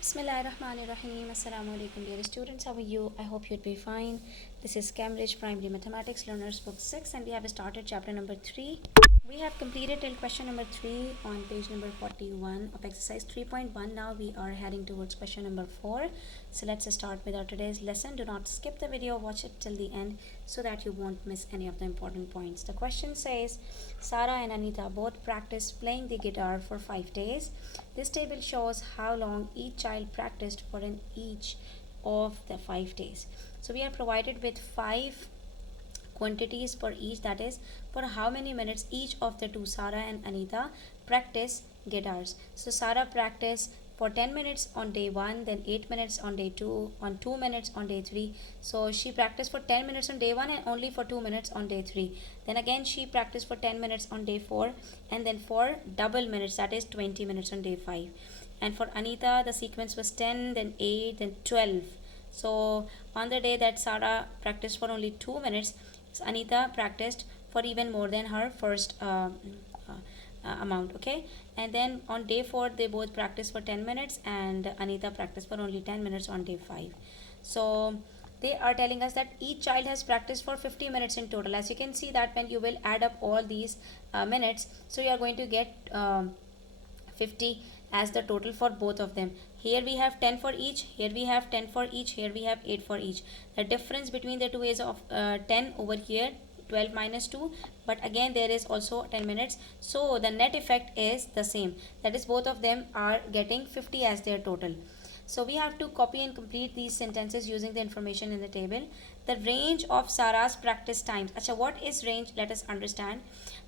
Bismillahirrahmanirrahim. Assalamu alaikum, dear students. How are you? I hope you'd be fine. This is Cambridge Primary Mathematics Learners Book 6, and we have started chapter number 3. We have completed till question number 3 on page number 41 of exercise 3.1. Now we are heading towards question number 4. So let's start with our today's lesson. Do not skip the video, watch it till the end so that you won't miss any of the important points. The question says Sarah and Anita both practiced playing the guitar for 5 days. This table shows how long each child practiced for in each of the 5 days. So we are provided with 5 quantities for each, that is for how many minutes each of the two, Sarah and Anita, practice guitars. So Sarah practiced for 10 minutes on day 1, then 8 minutes on day 2, on 2 minutes on day 3. So she practiced for 10 minutes on day 1 and only for 2 minutes on day 3. Then again she practiced for 10 minutes on day 4 and then for double minutes, that is 20 minutes on day 5. And for Anita the sequence was 10, then 8, then 12. So on the day that Sarah practiced for only 2 minutes, Anita practiced for even more than her first amount. Okay, and then on day 4 they both practiced for 10 minutes and Anita practiced for only 10 minutes on day 5. So they are telling us that each child has practiced for 50 minutes in total. As you can see that when you will add up all these minutes, so you are going to get 50 as the total for both of them. Here we have 10 for each, here we have 10 for each, here we have 8 for each. The difference between the two is of 10 over here, 12 minus 2, but again there is also 10 minutes, so the net effect is the same, that is both of them are getting 50 as their total. So we have to copy and complete these sentences using the information in the table. The range of Sarah's practice times. Acha, what is range? Let us understand.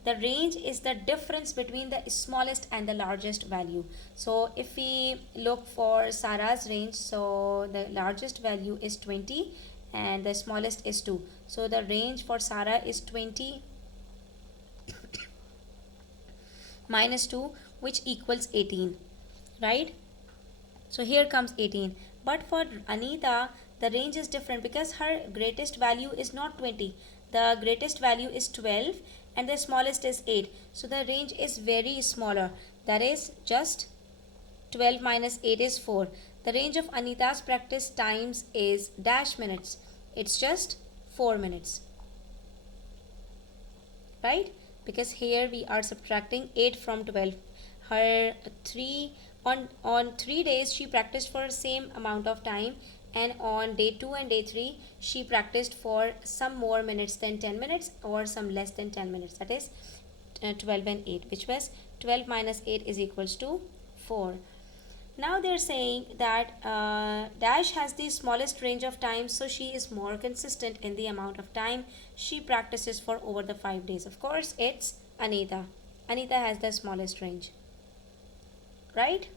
The range is the difference between the smallest and the largest value. So if we look for Sarah's range, so the largest value is 20 and the smallest is 2. So the range for Sarah is 20 minus 2, which equals 18, right? So here comes 18. But for Anita, the range is different because her greatest value is not 20. The greatest value is 12 and the smallest is 8. So the range is very smaller. That is just 12 minus 8 is 4. The range of Anita's practice times is dash minutes. It's just 4 minutes. Right? Because here we are subtracting 8 from 12. Her 3 on 3 days she practiced for same amount of time, and on day 2 and day 3 she practiced for some more minutes than 10 minutes or some less than 10 minutes, that is 12 and 8, which was 12 minus 8 is equals to 4. Now they're saying that Dash has the smallest range of time, so she is more consistent in the amount of time she practices for over the 5 days. Of course, it's Anita. Anita has the smallest range, right?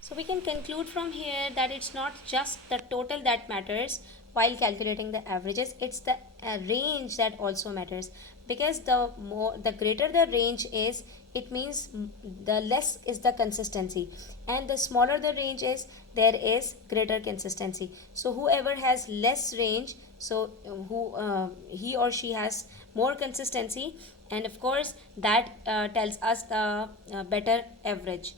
So we can conclude from here that it's not just the total that matters while calculating the averages, it's the range that also matters, because the greater the range is, it means the less is the consistency, and the smaller the range is, there is greater consistency. So whoever has less range, so he or she has more consistency, and of course that tells us the better average.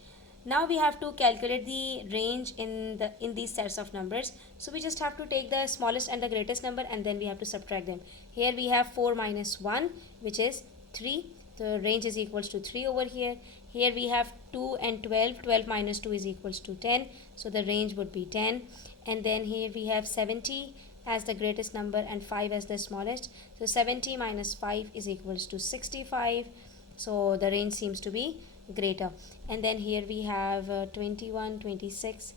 Now we have to calculate the range in these sets of numbers. So we just have to take the smallest and the greatest number, and then we have to subtract them. Here we have 4 minus 1, which is 3. The range is equals to 3 over here. Here we have 2 and 12. 12 minus 2 is equals to 10. So the range would be 10. And then here we have 70 as the greatest number and 5 as the smallest. So 70 minus 5 is equals to 65. So the range seems to be greater. And then here we have 21, 26,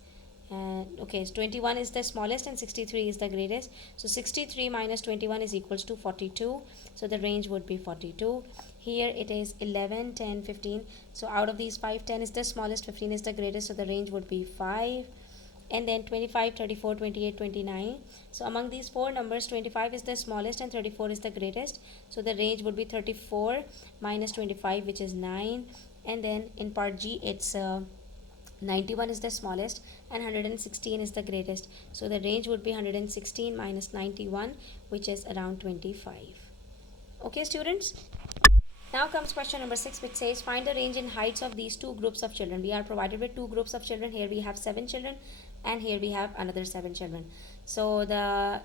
and okay, so 21 is the smallest and 63 is the greatest. So 63 minus 21 is equals to 42. So the range would be 42. Here it is 11, 10, 15. So out of these 5, 10 is the smallest, 15 is the greatest. So the range would be 5. And then 25, 34, 28, 29. So among these 4 numbers, 25 is the smallest and 34 is the greatest. So the range would be 34 minus 25, which is 9. And then in part G, it's 91 is the smallest and 116 is the greatest. So the range would be 116 minus 91, which is around 25. Okay, students? Now comes question number 6, which says find the range in heights of these two groups of children. We are provided with two groups of children. Here we have 7 children and here we have another 7 children. So the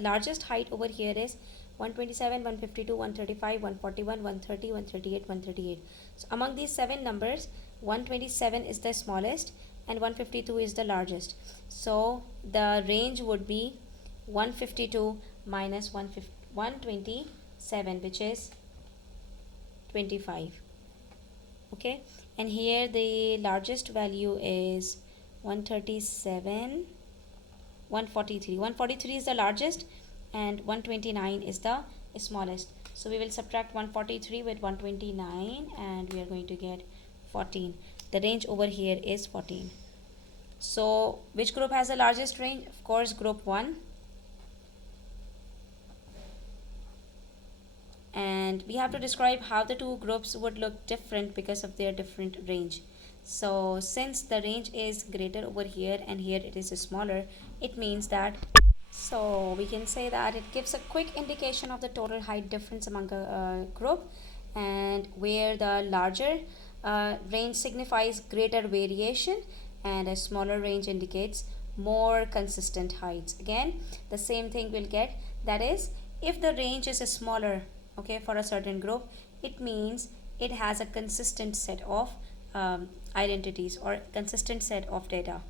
largest height over here is 127, 152, 135, 141, 130, 138, 138. So among these 7 numbers, 127 is the smallest and 152 is the largest. So the range would be 152 minus 127, which is 25. Okay, and here the largest value is 137, 143. 143 is the largest and 129 is the smallest. So we will subtract 143 with 129 and we are going to get 14. The range over here is 14. So which group has the largest range? Of course, group 1. And we have to describe how the two groups would look different because of their different range. So since the range is greater over here and here it is smaller, it means that, so we can say that it gives a quick indication of the total height difference among a group, and where the larger range signifies greater variation and a smaller range indicates more consistent heights. Again, the same thing we'll get, that is, if the range is smaller, okay, for a certain group, it means it has a consistent set of identities or consistent set of data.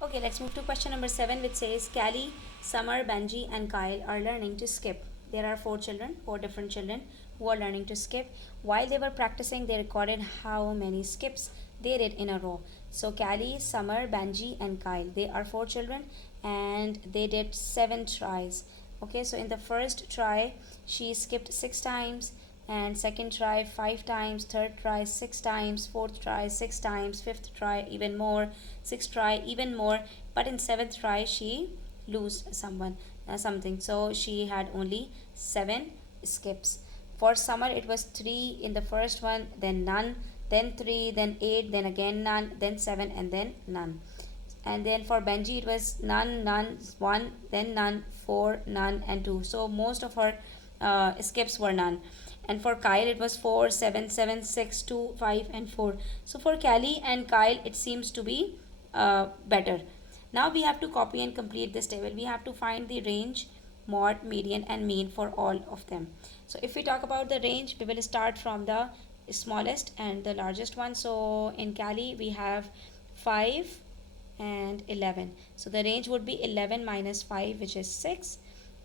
Okay, let's move to question number 7, which says Callie, Summer, Benji, and Kyle are learning to skip. There are 4 children, 4 different children who are learning to skip. While they were practicing, they recorded how many skips they did in a row. So Callie, Summer, Benji, and Kyle, they are 4 children and they did 7 tries. Okay, so in the first try, she skipped 6 times, and second try 5 times, third try 6 times, fourth try 6 times, fifth try even more, sixth try even more, but in seventh try she lost something, so she had only 7 skips. For Summer it was 3 in the first one, then none, then 3, then 8, then again none, then 7, and then none. And then for Benji it was none, none, 1, then none, 4, none, and 2. So most of her skips were none. And for Kyle it was 4, 7, 7, 6, 2, 5, and 4. So for Callie and Kyle it seems to be better. Now we have to copy and complete this table. We have to find the range, mod, median, and mean for all of them. So if we talk about the range, we will start from the smallest and the largest one. So in Callie we have 5 and 11. So the range would be 11 minus 5, which is 6.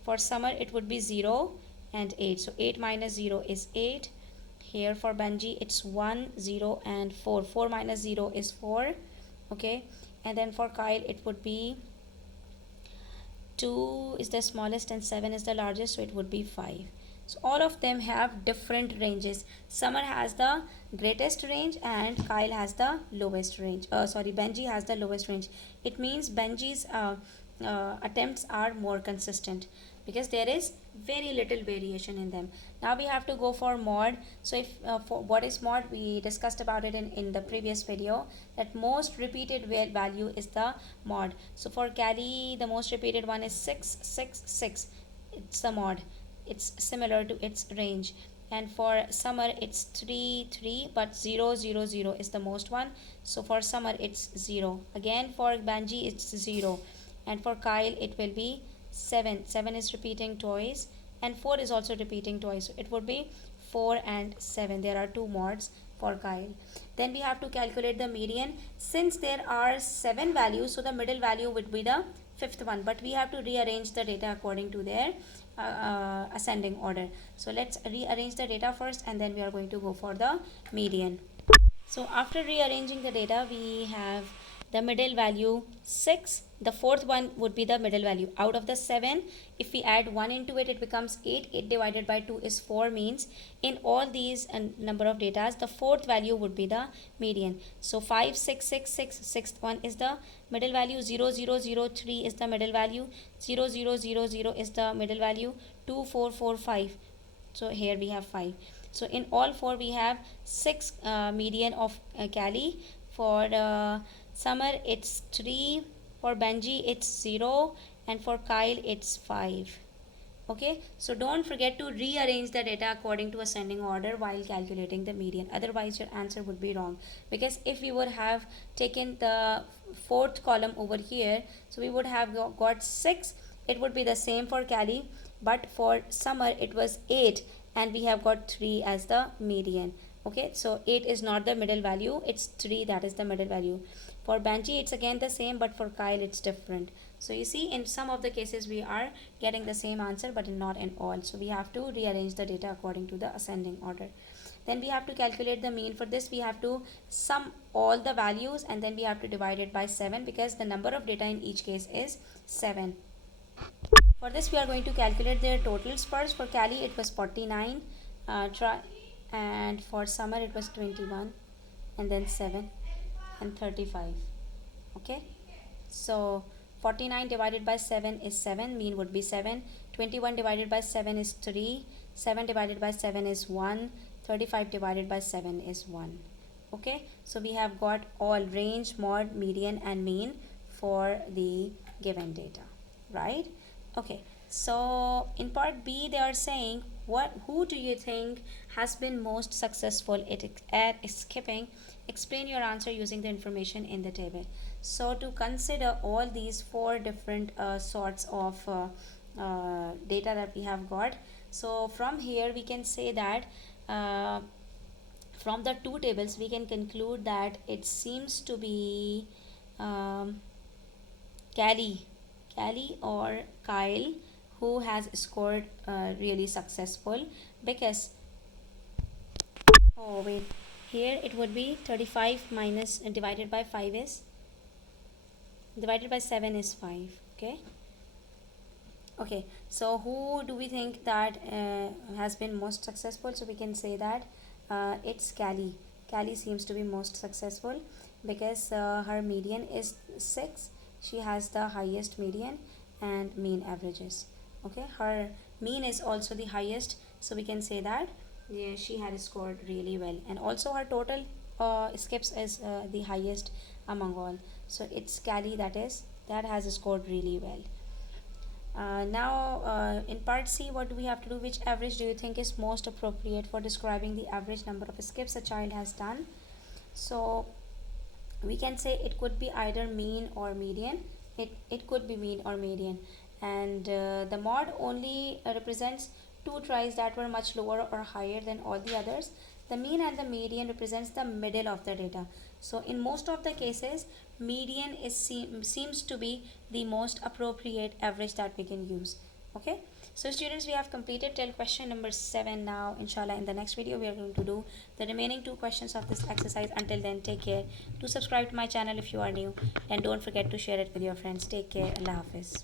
For Summer it would be 0 and 8. So 8 minus 0 is 8. Here for Benji it's 1, 0, and 4. 4 minus 0 is 4. Okay. And then for Kyle it would be 2 is the smallest and 7 is the largest, so it would be 5. So all of them have different ranges. Summer has the greatest range and Kyle has the lowest range. Benji has the lowest range. It means Benji's attempts are more consistent because there is very little variation in them. Now we have to go for mod. So if for what is mod, we discussed about it in the previous video, that most repeated value is the mod. So for Callie the most repeated one is 6, 6, 6. It's the mod. It's similar to its range. And for Summer it's 3, 3, but 0, 0, 0 is the most one. So for Summer it's 0. Again for Benji it's 0. And for Kyle it will be 7. 7 is repeating twice and 4 is also repeating twice. So it would be 4 and 7. There are 2 mods for Kyle. Then we have to calculate the median. Since there are 7 values, so the middle value would be the 5th one, but we have to rearrange the data according to their ascending order. So let's rearrange the data first and then we are going to go for the median. So after rearranging the data, we have the middle value 6. The fourth one would be the middle value. Out of the 7, if we add 1 into it, it becomes 8. 8 divided by 2 is 4, means in all these number of datas, the fourth value would be the median. So 5, 6, 6, 6, sixth one is the middle value. 0, 0, 0, 3 is the middle value. 0, 0, 0, 0 is the middle value. 2, 4, 4, 5. So here we have 5. So in all 4 we have 6 median of Callie. For Summer it's 3. For Benji it's 0. And for Kyle it's 5. Okay, so don't forget to rearrange the data according to ascending order while calculating the median, otherwise your answer would be wrong. Because if we would have taken the fourth column over here, so we would have got 6, it would be the same for Cali, but for summer it was 8 and we have got 3 as the median. Okay, so 8 is not the middle value, it's 3 that is the middle value. For Banji it's again the same, but for Kyle it's different. So you see, in some of the cases we are getting the same answer, but not in all. So we have to rearrange the data according to the ascending order. Then we have to calculate the mean. For this we have to sum all the values and then we have to divide it by 7, because the number of data in each case is 7. For this we are going to calculate their totals first. For Cali it was 49, and for summer it was 21, and then 7 and 35. Okay, so 49 divided by 7 is 7, mean would be 7. 21 divided by 7 is 3. 7 divided by 7 is 1. 35 divided by 7 is 1. Okay, so we have got all range, mod, median and mean for the given data, right? Okay, so in part B they are saying, who do you think has been most successful at skipping? Explain your answer using the information in the table. So to consider all these 4 different sorts of data that we have got, so from here we can say that from the 2 tables we can conclude that it seems to be um, Cali or Kyle who has scored really successful, because oh wait, here it would be 35 minus divided by 5 is divided by 7 is 5. Okay, okay, so who do we think that has been most successful? So we can say that it's Cali seems to be most successful, because her median is 6. She has the highest median and mean averages. Okay, her mean is also the highest, so we can say that yeah, she had scored really well, and also her total skips is the highest among all. So it's Cali that has scored really well. Now, in part C, what do we have to do? Which average do you think is most appropriate for describing the average number of skips a child has done? So, we can say it could be either mean or median. It could be mean or median. And the mod only represents 2 tries that were much lower or higher than all the others. The mean and the median represents the middle of the data. So in most of the cases, median seems to be the most appropriate average that we can use. Okay, so students, we have completed till question number 7. Now inshallah in the next video we are going to do the remaining 2 questions of this exercise. Until then, take care. Do subscribe to my channel if you are new, and don't forget to share it with your friends. Take care. Allah Hafiz.